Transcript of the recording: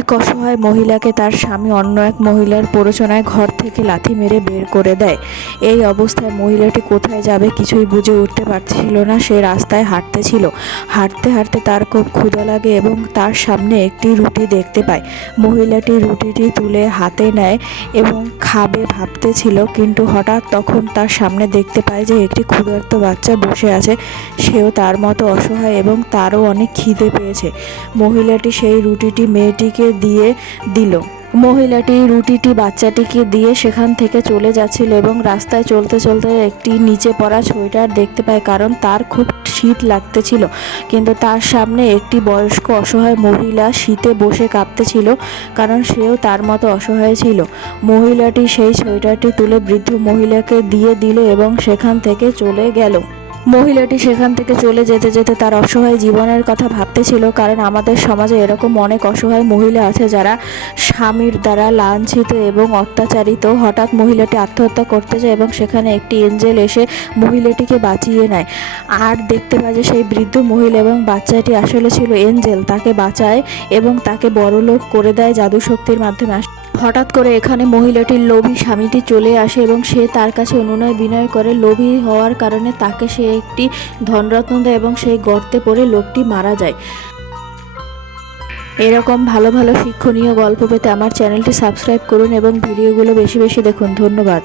এক অসহায় মহিলাকে তার স্বামী অন্য এক মহিলার প্ররোচনায় ঘর থেকে লাথি মেরে বের করে দেয়। এই অবস্থায় মহিলাটি কোথায় যাবে কিছুই বুঝে উঠতে পারছিল না। সে রাস্তায় হাঁটতেছিল। হাঁটতে হাঁটতে তার খুব ক্ষুধা লাগে এবং তার সামনে একটি রুটি দেখতে পায়। মহিলাটি রুটিটি তুলে হাতে নেয় এবং খাবে ভাবতেছিল, কিন্তু হঠাৎ তখন তার সামনে দেখতে পায় যে একটি ক্ষুধার্ত বাচ্চা বসে আছে। সেও তার মতো অসহায় এবং তারও অনেক খিদে পেয়েছে। মহিলাটি সেই রুটিটি মেয়েটিকে দিয়ে দিল। মহিলাটি রুটিটি বাচ্চাটিকে দিয়ে সেখান থেকে চলে যাচ্ছিল এবং রাস্তায় চলতে চলতে একটি নিচে পড়া সোয়েটার দেখতে পায়, কারণ তার খুব শীত লাগতেছিল। কিন্তু তার সামনে একটি বয়স্ক অসহায় মহিলা শীতে বসে কাঁপতেছিল, কারণ সেও তার মতো অসহায় ছিল। মহিলাটি সেই সোয়েটারটি তুলে বৃদ্ধ মহিলাকে দিয়ে দিল এবং সেখান থেকে চলে গেল। মহিলাটি সেখান থেকে চলে যেতে যেতে তার অসহায় জীবনের কথা ভাবতেছিল, কারণ আমাদের সমাজে এরকম অনেক অসহায় মহিলা আছে যারা স্বামীর দ্বারা লাঞ্ছিত এবং অত্যাচারিত। হঠাৎ মহিলাটি আত্মহত্যা করতে যায় এবং সেখানে একটি এঞ্জেল এসে মহিলাটিকে বাঁচিয়ে নেয়। আর দেখতে পায় যে সেই বৃদ্ধ মহিলা এবং বাচ্চাটি আসলে ছিল এঞ্জেল, তাকে বাঁচায় এবং তাকে বড়লোক করে দেয় জাদু শক্তির মাধ্যমে। হঠাৎ করে এখানে মহিলাটির লোভী স্বামীটি চলে আসে এবং সে তার কাছে অনুনয় বিনয় করে। লোভী হওয়ার কারণে তাকে সে একটি ধনরত্ন দেয় এবং সেই গর্তে পড়ে লোকটি মারা যায়। এরকম ভালো ভালো শিক্ষণীয় গল্প পেতে আমার চ্যানেলটি সাবস্ক্রাইব করুন এবং ভিডিওগুলো বেশি বেশি দেখুন। ধন্যবাদ।